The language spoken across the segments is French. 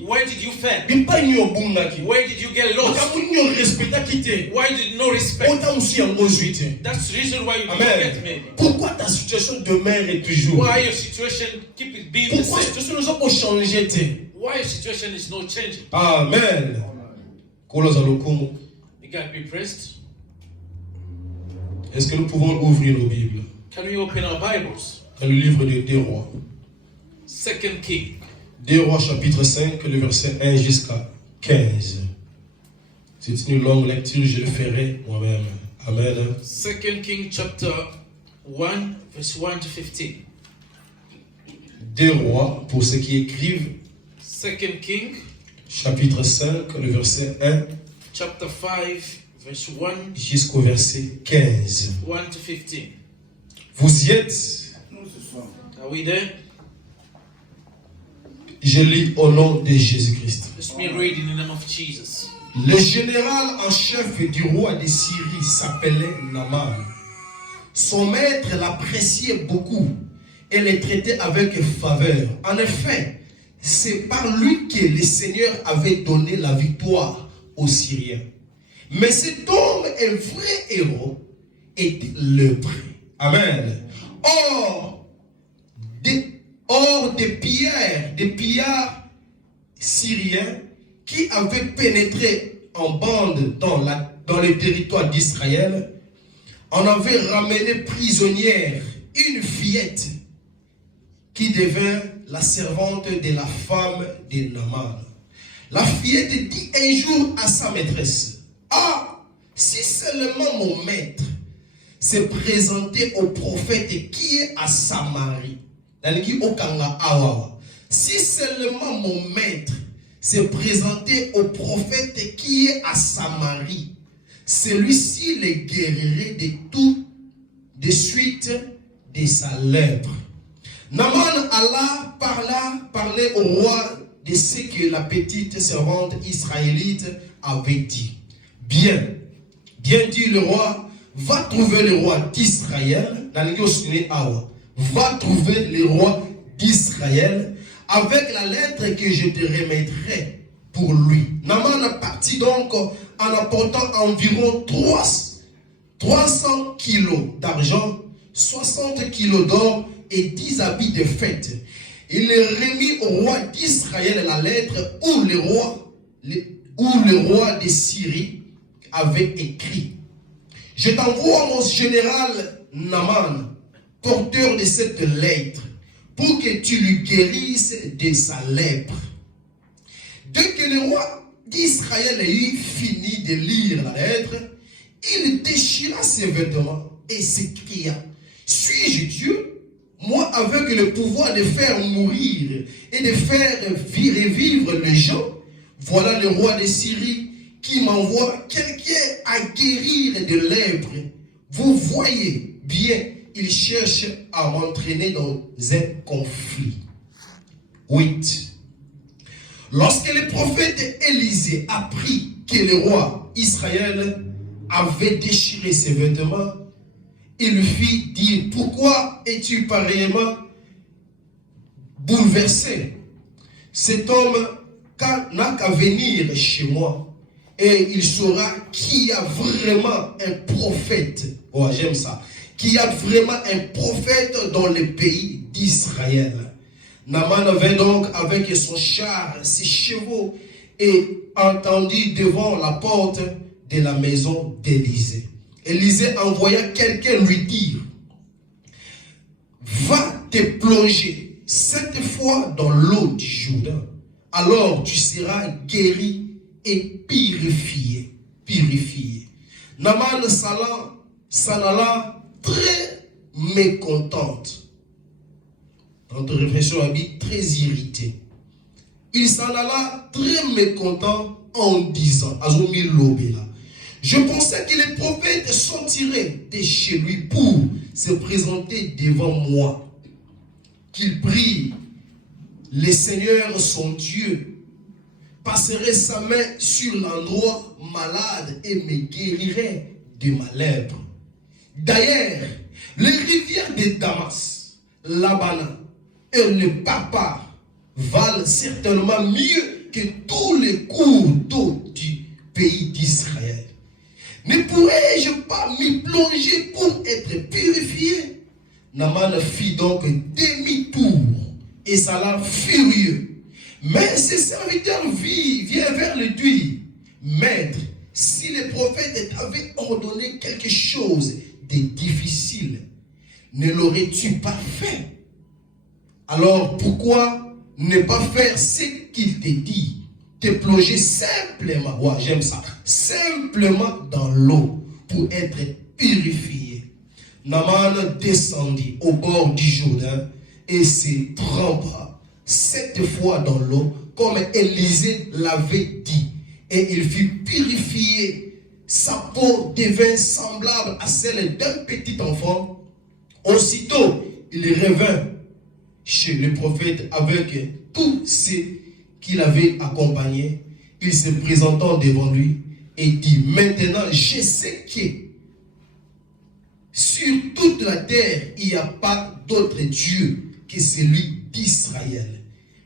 Why did you fail? Why did you get lost? Why did you no respect? That's the reason why you don't get me. Pourquoi ta situation demeure toujours? Why your situation keep being the Pourquoi same? situation ne peut changer? Why your situation is not changing? Amen. You got to be praised. Est-ce que nous pouvons ouvrir nos Bibles Can we open our Bibles? dans le livre de 2 Rois? 2 King. 2 Rois chapitre 5, le verset 1 jusqu'à 15. C'est une longue lecture, je le ferai moi-même. Amen. 2 King chapter 1 verse 1 to 15. 2 Rois, pour ceux qui écrivent, 2 King chapitre 5, le verset 1 chapter 5 verse 1 jusqu'au verset 15. 1 to 15. Vous y êtes? Are we there? Je lis au nom de Jésus-Christ. Let me read in the name of Jesus. Le général en chef du roi de Syrie s'appelait Naaman. Son maître l'appréciait beaucoup et le traitait avec faveur. En effet, c'est par lui que le Seigneur avait donné la victoire aux Syriens. Mais cet homme, un vrai héros, était lépreux. Amen. Or, des pillards syriens qui avaient pénétré en bande dans le territoire d'Israël, en avaient ramené prisonnière une fillette qui devint la servante de la femme de Naaman. La fillette dit un jour à sa maîtresse: ah, si seulement mon maître s'est présenté au prophète qui est à Samarie. Si seulement mon maître s'est présenté au prophète qui est à Samarie, celui-ci le guérirait de suite de sa lèpre. Naaman alla parler au roi de ce que la petite servante israélite avait dit. Bien dit le roi, va trouver le roi d'Israël, va trouver le roi d'Israël avec la lettre que je te remettrai pour lui. Naaman partit donc en apportant environ 300 kilos d'argent, 60 kilos d'or et 10 habits de fête. Il remit au roi d'Israël la lettre où le roi de Syrie avait écrit: je t'envoie mon général Naaman, porteur de cette lettre, pour que tu lui guérisses de sa lèpre. Dès que le roi d'Israël eut fini de lire la lettre, il déchira ses vêtements et s'écria: suis-je Dieu, moi avec le pouvoir de faire mourir et de faire revivre les gens? Voilà le roi de Syrie qui m'envoie quelqu'un à guérir de lèpre. Vous voyez bien, il cherche à m'entraîner dans un conflit. 8. Lorsque le prophète Élisée apprit que le roi Israël avait déchiré ses vêtements, il lui fit dire: pourquoi es-tu pareillement bouleversé? Cet homme n'a qu'à venir chez moi et il saura qu'il y a vraiment un prophète. Oh, j'aime ça. Qu'il y a vraiment un prophète dans le pays d'Israël. Naaman vint donc avec son char, ses chevaux, et entendit devant la porte de la maison d'Élisée. Élisée envoya quelqu'un lui dire: va te plonger 7 fois dans l'eau du Jourdain, alors tu seras guéri et purifié. Naaman s'en alla très mécontente. Notre réflexion habite très irrité. Il s'en alla très mécontent en disant: Azomi Lobela, je pensais que les prophètes sortiraient de chez lui pour se présenter devant moi, qu'il prie le Seigneur son Dieu, passerait sa main sur l'endroit malade et me guérirait de ma lèpre. D'ailleurs, les rivières de Damas, l'Abana et le Papa valent certainement mieux que tous les cours d'eau du pays d'Israël. Ne pourrais-je pas m'y plonger pour être purifié? Naaman fit donc demi-tour et s'alla furieux. Mais ses serviteurs viennent vers lui dire, Maître, si les prophètes avaient ordonné quelque chose de difficile, ne l'aurais-tu pas fait? Alors pourquoi ne pas faire ce qu'il te dit? Te plonger simplement, ouais, j'aime ça, simplement dans l'eau pour être purifié. Naaman descendit au bord du Jourdain et se trempa 7 fois dans l'eau, comme Élisée l'avait dit, et il fut purifié. Sa peau devint semblable à celle d'un petit enfant. Aussitôt, il revint chez le prophète avec tous ceux qui l'avaient accompagné. Il se présentant devant lui et dit, maintenant je sais que sur toute la terre, il n'y a pas d'autre Dieu que celui d'Israël.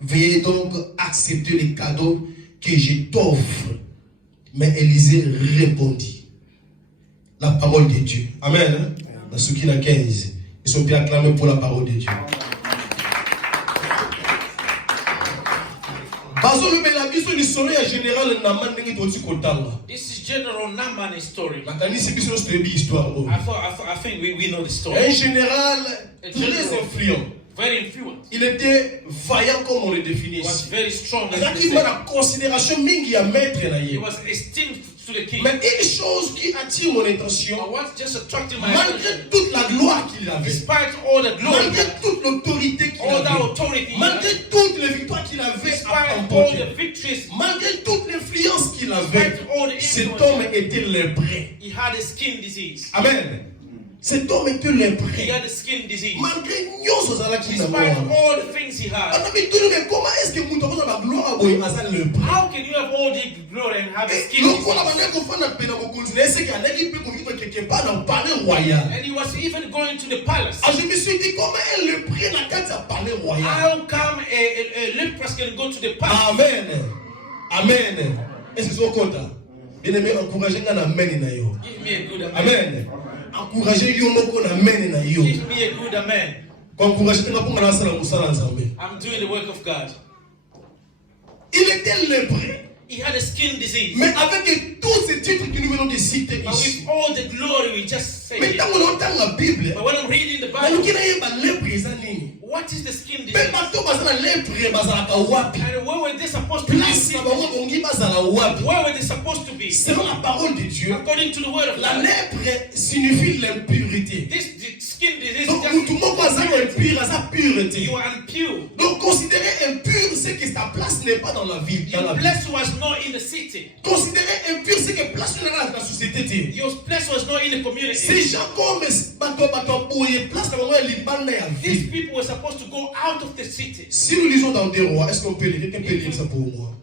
Veuillez donc accepter les cadeaux que je t'offre. Mais Élisée répondit, la parole de Dieu. Amen. Dans ce qu'il a 15, ils sont bien acclamés pour la parole de Dieu. This is general Naaman story. I think we know the story. Un général très influent. Very influent. Il était vaillant comme on le définit. He was very strong. He was esteemed to the king. Mais une chose qui attire mon attention, what just attracted my malgré attention, toute la gloire qu'il avait, despite all the glory, malgré toute l'autorité qu'il avait, malgré toutes les victoires qu'il avait remportées, malgré toute l'influence qu'il avait, cet homme était lépreux. He had a skin disease. Amen. Cet homme était lépreux. He had a skin disease. Malgré despite all the things he had. Comment est-ce que nous avons la gloire à lépreux? How can you have all the glory and have a skin disease? And he was even going to the palace. Je me suis dit, comment un lépreux n'a qu'à parler royal? How come a leprous can go to the palace? Amen. Amen. Est-ce que c'est au quota? Bien aimé, encouragez un amen na yo. Give me a good amen. Amen. Encouragez yo moko na amen na yo. Give me a good amen. Encouragez nga pour na sala musala nzambe. I'm doing the work of God. Il était lépreux. He had a skin disease. Mais avec tous ces titres que nous venons de citer But ici. with all the glory we just say. Mais quand on entend la Bible, But when I'm reading the Bible, what is the skin disease? And where were they supposed to be? Where were they supposed to be? Selon la parole de Dieu, According to the word of la God, lèpre signifie l'impurité. this skin disease Donc, just tout le monde va impur à sa pureté. you are impure. Donc, considérer impur, c'est que sa place n'est pas dans la ville. Your place was not in the city. Considérer impur, c'est que place n'est pas dans la société. Your place was not in the community. Ces gens comme place These people were supposed to go out of the city. Si nous lisons dans des rois, est-ce qu'on peut lire? Quelqu'un peut lire ça pour moi?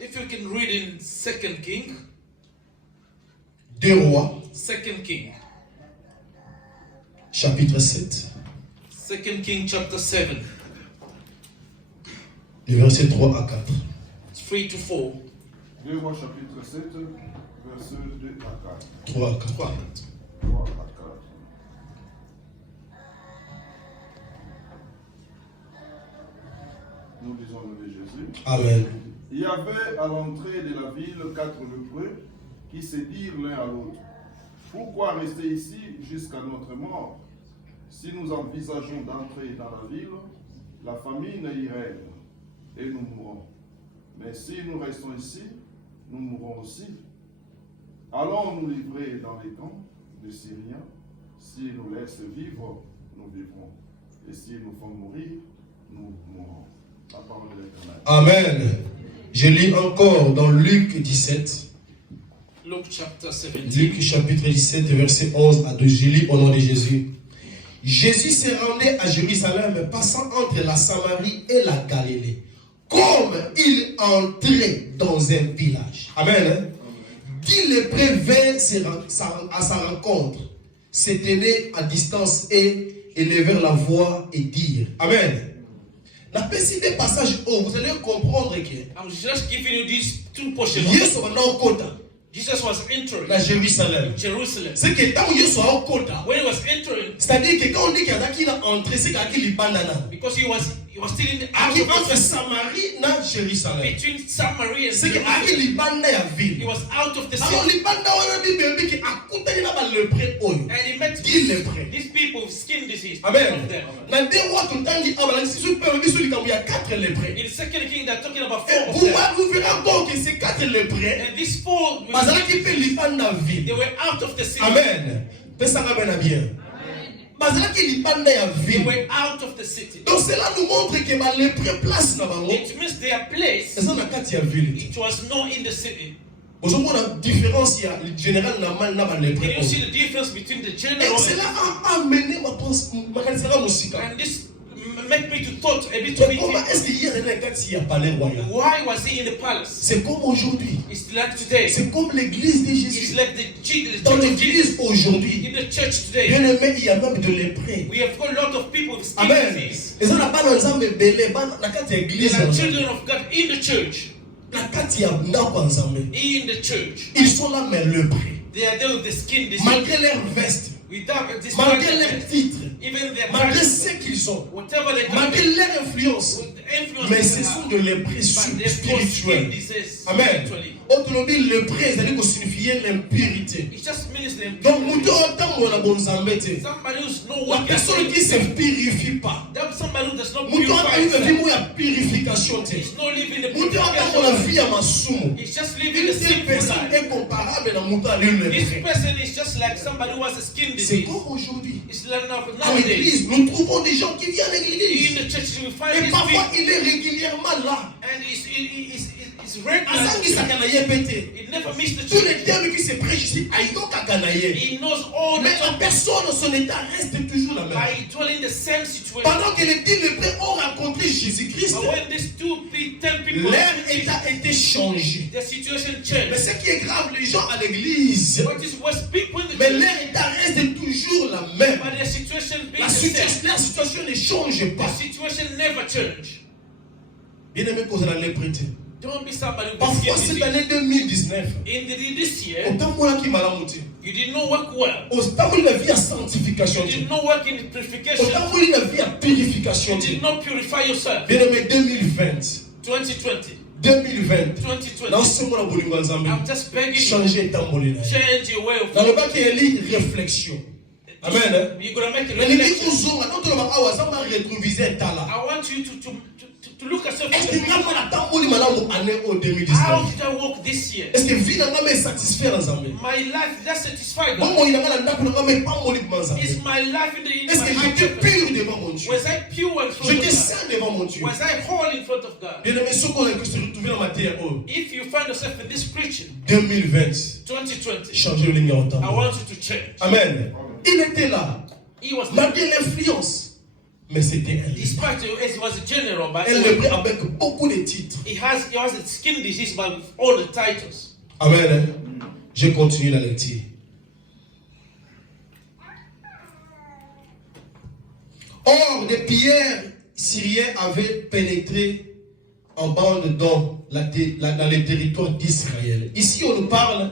If you can read in 2 King. Des rois. 2 King. Chapitre 7. 2 King chapter 7. Les versets 3 à 4. 3 to 4. 2 Rois chapitre 7, versets 2 à 4. 3 à 4. 3 à 4. Nous lisons le nom de Jésus. Amen. Il y avait à l'entrée de la ville 4 lépreux qui se dirent l'un à l'autre: pourquoi rester ici jusqu'à notre mort? Si nous envisageons d'entrer dans la ville, la famine y règne et nous mourrons. Mais si nous restons ici, nous mourrons aussi. Allons nous livrer dans les camps des Syriens. S'ils nous laissent vivre, nous vivrons. Et s'ils nous font mourir, nous mourrons. La parole de l'Éternel. Amen. Je lis encore dans Luc 17. Luke chapter 17. Luc chapitre 17, verset 11 à 12. Je lis au nom de Jésus. Jésus se rendait à Jérusalem, passant entre la Samarie et la Galilée. Comme il entrait dans un village. Amen. 10 lépreux vinrent à sa rencontre, se tenaient à distance et élevèrent la voix et dirent: Amen. La PC des passages où vous allez comprendre que I'm just giving you these two portions. Yesu va dans kota Jesus was entering na Jérusalem. Jerusalem. C'est que tant Yesu a kota, When he was entering, c'est-à-dire que quand on dit qu'il y a qui a entré, c'est qu'il est bandana. because he was still in the Aki entre Samarie na Jérusalem. between Samaria and C'est que Aki Jerusalem. libanda ya He ville. was out of the Alors city. libanda wana bi bembi ki akutani na ba lepreux oyo. And he met Qui lepreux? these people with skin disease. Amen. Of them. Na deux rois tutangi abala si su peur biso likambo ya 4 lepreux. In the second king, they're talking about Et 4 of them. vous verrez encore que ces 4 lepreux And these 4, bazalaki pe libanda ville. they were out of the city. Amen. Pesaka bena bien. Bazalaki libanda ya They ville. were out of the city. Donc cela nous montre que ba lepreux place na bango. It means their place, Eza na kati ya ville. it was not in the city. Vous avez la différence il y a le général normal na ba lepreux. Can you see the difference between the Et general cela a amené ma pense makanisaka musika. and this make me to thought a bit Mais comment est-ce qu'il y a dans kati ya palais royal? why was he in the palace? C'est comme aujourd'hui. It's like today. C'est comme l'église de It's Jésus. like the church Dans of Jesus. l'église aujourd'hui, In the church today, bien aimé, il y a même de lépreux. we have got a lot of people with skin Amen. disease. Et ça n'a pas dans nzambe belé, na kati ya There église. are children of God in the church. Na kati ya ndako ya nzambe. In the church. Ils sont là mais lépreux. They are there with the skin disease. Malgré leur veste, Without this malgré leur titre, even their malgré practice, ce qu'ils ont, whatever they can malgré do, leur influence. with the influence Mais they ce have, sont de lépreux but they've got skin spirituels. disease Amen. spiritually. Autonomie lépreux, c'est-à-dire que signifier l'impurité. It just means the Donc, nous autant na bon nzambe te. somebody who's not La working. personne qui se purifie pas. There's somebody who does not Mutu purify ata une vie himself. ya purification te. He's not living the Mutu ata la purification. vie ya masumu. He's just living Une the telle sinful personne life. est comparable na mutu à l'une This lépreux. person is just like somebody who has a skin C'est disease. comme aujourd'hui. It's like À nowadays. l'église, nous trouvons des gens qui viennent à In l'église. the church, you find Et these parfois, people, il est régulièrement là. and it's regular. Azangi sakanaye pété. It never missed the Tous church. les termes qui se prêchent ici, ayoka kanaye. He knows all Mais the la personne, son état reste toujours la même. by dwelling the same situation. Pendant que les 10 lépreux ont rencontré Jésus-Christ, But when these 10 people, leur état était changé. the situation Mais changed. ce qui est grave, les gens à l'église, What is worse, people in the mais church, leur état reste toujours la même. but their situation being La the same. situation ne change pas. The situation never change. Bien aimé, cause de la lépreté. Don't be somebody with Parfois, skin cette disease. année 2019, This year, autant moi qui m'a lamonté. you did not work well. Autant moi la vie à sanctification. You did not work in purification. Autant moi la vie à purification. You did not purify yourself. Bien aimé, 2020. 2020. 2020. 2020. Dans ce mois, bolingo nzambe. I'm just begging you, Changer état molina. change your way of Dans le bac, il y a une réflexion. Amen. Hein? You're going to make a Mais les reflection. gens quand on va avoir ça va rétroviser un talent. I want you to look at Est-ce yourself. que quand on attend pour les malades année au How 2019? did I walk this year? Est-ce que vie n'a pas satisfait dans Zambie? My life is that satisfied. Bon, moi il n'a pas la n'a pas molli dans Is Zambie. my life in Est-ce my que heart? j'étais pur devant mon Dieu? Was I pure in front J'étais of God? saint devant mon Dieu. Was I whole in front of God? Bien aimé, ce qu'on a pu se retrouver dans ma terre, If you find yourself in this preaching, 2020, 2020, changer le ligne en I temps. want you to change. Amen. Il était là, He was malgré l'influence, mais c'était un livre. despite he was a general, but Elle le prit avec beaucoup de titres. he has a skin disease, but with all the titles. Amen. Je continue la lecture. Or, des pierres syriens avaient pénétré en bande dans les territoires d'Israël. Ici, on nous parle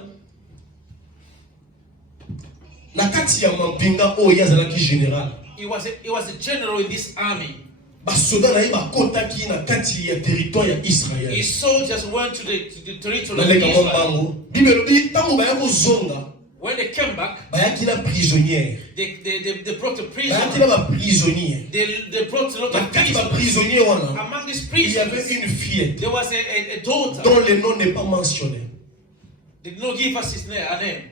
Nakati ya mapinga o yazalaki général. He was a general in this army. Basoda na ye bakotaki na kati ya territoire ya Israël. His soldiers went to the territory of Naleka Israel. mambo. Bible lobi tango baya kozonga When they came back, bayaki na prisonnière. they brought a Bayaki prisoner. na ba prisonnier. They brought a lot Na of kati ba prisoners. prisonnier wana Among these il y avait prisoners, une fillette there was a daughter. dont le nom n'est pas mentionné. They did not give us her name.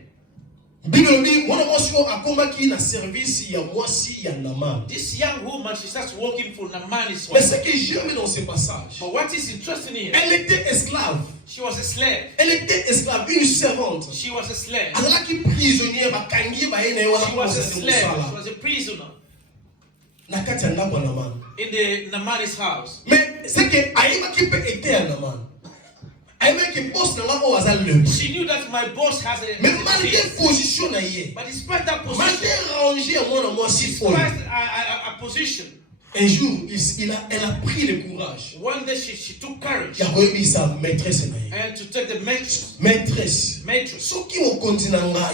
Bible lobi mwana mwasi oyo akomaki na service ya mwasi ya Naaman. This young woman, she starts working for Naaman's Mais wife. ce que j'aime dans ce passage, But what is interesting here, elle était esclave. she was a slave. Elle était esclave, une servante. She was a slave. Azalaki prisonnière bakangi baene wana She was a kosala slave. She mosala. was a prisoner Na kati ya ndako ya Naaman. in the Naaman's house. Mais c'est que ayebaki mpe ete ya Naaman. Ayebaki boss na nga oyo aza lebu. She knew that my boss has a Mais malgré disease. position na ye, But despite that malgré position, ranger ya mwana mwasi despite oyo, a position, Un jour, elle a pris le courage. One day she took courage. Il a remis sa maîtresse. And to take the maîtresse. Maîtresse. Maîtresse.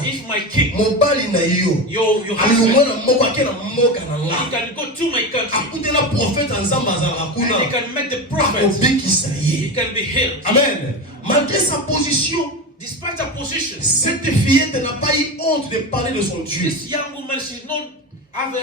If my king. Mobali na yo. Your husband. He can go to my country. Akutela prophète ensemble azala kuna. And he can make the prophet. He can be healed. Amen. Malgré sa position. Despite her position. Cette fillette n'a pas eu honte de parler de son Dieu. This young woman, she's not.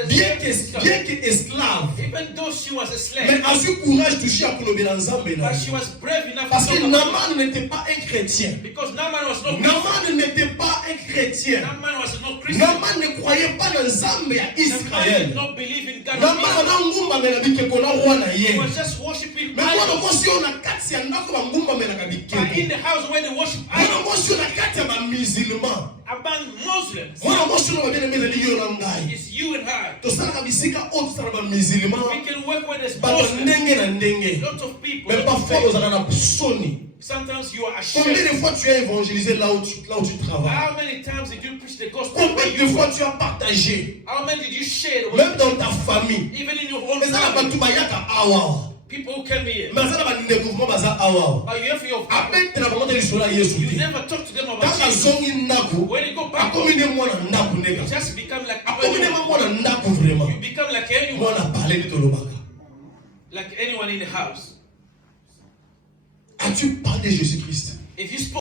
Bien que esclave, even though she was a slave, mais a su courage toucher à Kolobela Nzambe. But she was brave enough. Parce que Naaman n'était pas un chrétien. Because Naaman was not. Naaman n'était pas un chrétien. Naaman was not Christian. Naaman ne croyait pas dans Nzambe à Israël. Naaman did not believe in God. Naaman na ngumba mela bike kona roi na ye. He was just worshiping. Mais wana kosi ona kati ya ndako ba ngumba mela kabike. But in the house where they worship idols. Wana kosi ona kati ya ba musulmans. Among Muslims. Wana kosi ona bene mela liyo na ngai. It's you and her. To sana kabisika autre sana ba musulmans. We can work with this. Ba ndenge na ndenge. Lots of people. Mais parfois vous avez na soni. Sometimes you are ashamed. Combien de fois tu as évangélisé là où tu travailles? How many times did you preach the gospel? Combien de fois tu as partagé? How many did you share? Même dans ta famille. Even in your own family. People who came here. But you never talk to them about Jesus. When you go back home, you just become like anyone. You become like anyone. Like anyone in the house. As-tu parlé de Jésus-Christ? If you spoke